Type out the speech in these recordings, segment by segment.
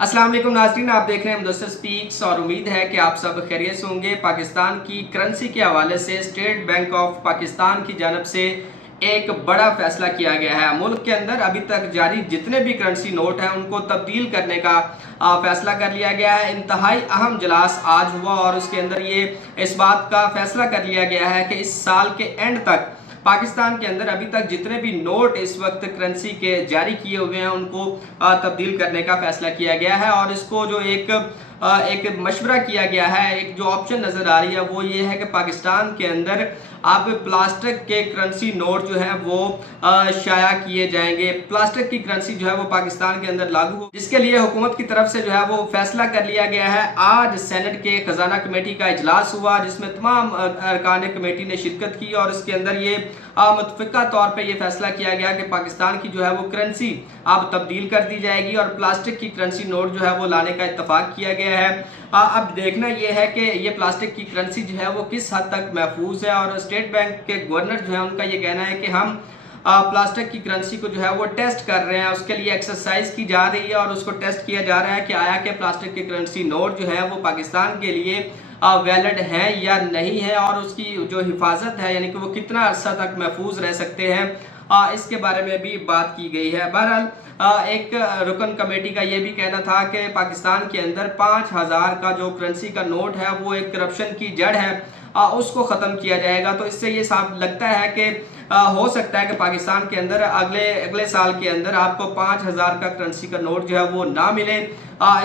अस्सलाम वालेकुम नाज़रीन, आप देख रहे हैं मुदस्सिर स्पीक्स और उम्मीद है कि आप सब खैरियत से होंगे। पाकिस्तान की करेंसी के हवाले से स्टेट बैंक ऑफ पाकिस्तान की जानब से एक बड़ा फैसला किया गया है। मुल्क के अंदर अभी तक जारी जितने भी करेंसी नोट हैं उनको तब्दील करने का फैसला कर लिया गया है। इंतहाई अहम इजलास आज हुआ और उसके अंदर ये इस बात का फैसला कर लिया गया है कि इस साल के एंड तक पाकिस्तान के अंदर अभी तक जितने भी नोट इस वक्त करेंसी के जारी किए हुए हैं उनको तब्दील करने का फैसला किया गया है। और इसको जो एक मशवरा किया गया है, एक जो ऑप्शन नज़र आ रही है वो ये है कि पाकिस्तान के अंदर अब प्लास्टिक के करेंसी नोट जो है वो शाया किए जाएंगे। प्लास्टिक की करेंसी जो है वो पाकिस्तान के अंदर लागू हो, जिसके लिए हुकूमत की तरफ से जो है वो फैसला कर लिया गया है। आज सेनेट के खजाना कमेटी का इजलास हुआ जिसमें तमाम अरकान कमेटी ने शिरकत की और इसके अंदर ये मुतफ़िका तौर पे ये फैसला किया गया कि पाकिस्तान की जो है वो करेंसी अब तब्दील कर दी जाएगी और प्लास्टिक की करेंसी नोट जो है वो लाने का इत्तफाक किया गया है। अब देखना यह है कि ये प्लास्टिक की करेंसी जो है वो किस हद तक महफूज है। और स्टेट बैंक के गवर्नर जो है उनका ये कहना है कि हम प्लास्टिक की करेंसी को जो है वो टेस्ट कर रहे हैं, उसके लिए एक्सरसाइज की जा रही है और उसको टेस्ट किया जा रहा है कि आया कि प्लास्टिक की करेंसी नोट जो है वो पाकिस्तान के लिए वैलिड है या नहीं है और उसकी जो हिफाजत है यानी कि वो कितना अर्सा तक महफूज रह सकते हैं, इसके बारे में भी बात की गई है। बहरहाल एक रुकन कमेटी का ये भी कहना था कि पाकिस्तान के अंदर 5000 का जो करेंसी का नोट है वो एक करप्शन की जड़ है, उसको ख़त्म किया जाएगा। तो इससे ये साफ लगता है कि हो सकता है कि पाकिस्तान के अंदर अगले साल के अंदर आपको 5000 का करेंसी का नोट जो है वो ना मिले।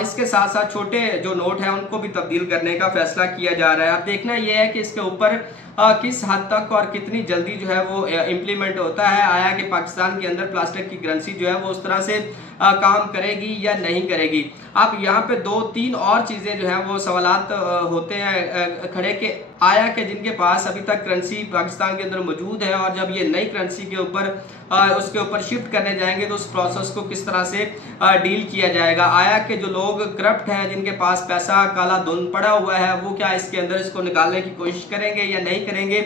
इसके साथ साथ छोटे जो नोट हैं उनको भी तब्दील करने का फैसला किया जा रहा है। अब देखना यह है कि इसके ऊपर किस हद तक और कितनी जल्दी जो है वो इम्प्लीमेंट होता है। आया कि पाकिस्तान के अंदर प्लास्टिक की करेंसी जो है वो उस तरह से काम करेगी या नहीं करेगी। अब यहाँ पे 2-3 और चीज़ें जो हैं वो सवालात होते हैं खड़े के आया कि जिनके पास अभी तक करेंसी पाकिस्तान के अंदर मौजूद है और जब ये नई करेंसी के ऊपर उसके ऊपर शिफ्ट करने जाएंगे तो उस प्रोसेस को किस तरह से डील किया जाएगा। आया कि जो लोग करप्ट हैं जिनके पास पैसा काला धुन पड़ा हुआ है वो क्या इसके अंदर इसको निकालने की कोशिश करेंगे या नहीं करेंगे,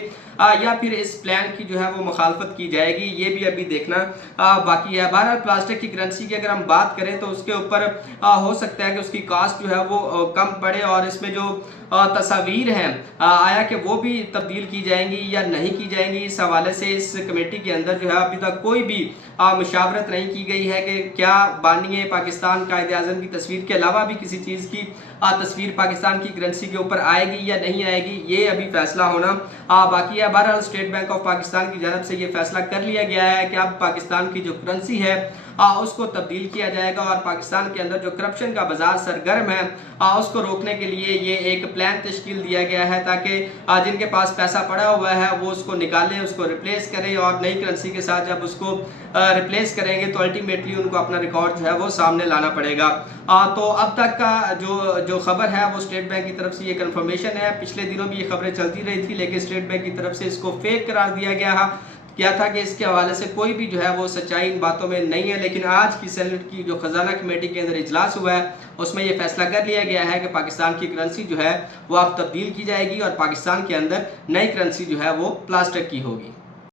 या फिर इस प्लान की जो है वो मुखालफत की जाएगी, ये भी अभी देखना बाकी है। बहरहाल प्लास्टिक की करेंसी की अगर हम बात करें तो उसके ऊपर हो सकता है कि उसकी कास्ट जो है वो कम पड़े और इसमें जो तस्वीर हैं आया कि वो भी तब्दील की जाएंगी या नहीं की जाएंगी। इस हवाले से इस कमेटी के अंदर जो है अभी तक कोई भी मुशावरत नहीं की गई है कि क्या बानिए पाकिस्तान कायदे आज़म की तस्वीर के अलावा भी किसी चीज़ की तस्वीर पाकिस्तान की करेंसी के ऊपर आएगी या नहीं आएगी, ये अभी फैसला होना बाकी है। बहरहाल स्टेट बैंक ऑफ पाकिस्तान की जानब से ये फैसला कर लिया गया है कि अब पाकिस्तान की जो करेंसी है उसको तब्दील किया जाएगा और पाकिस्तान के अंदर जो करप्शन का बाजार सरगर्म है उसको रोकने के लिए ये एक प्लान तश्कील दिया गया है ताकि जिनके पास पैसा पड़ा हुआ है वो उसको निकालें, उसको रिप्लेस करें और नई करेंसी के साथ जब उसको रिप्लेस करेंगे तो अल्टीमेटली उनको अपना रिकॉर्ड जो है वो सामने लाना पड़ेगा। तो अब तक का जो खबर है वो स्टेट बैंक की तरफ से ये कंफर्मेशन है। पिछले दिनों भी ये खबरें चलती रही थी लेकिन स्टेट बैंक की तरफ से इसको फेक करार दिया गया था कि इसके हवाले से कोई भी जो है वो सच्चाई इन बातों में नहीं है। लेकिन आज की सेनेट की जो खजाना कमेटी के अंदर इजलास हुआ है उसमें ये फैसला कर लिया गया है कि पाकिस्तान की करेंसी जो है वो अब तब्दील की जाएगी और पाकिस्तान के अंदर नई करेंसी जो है वो प्लास्टिक की होगी।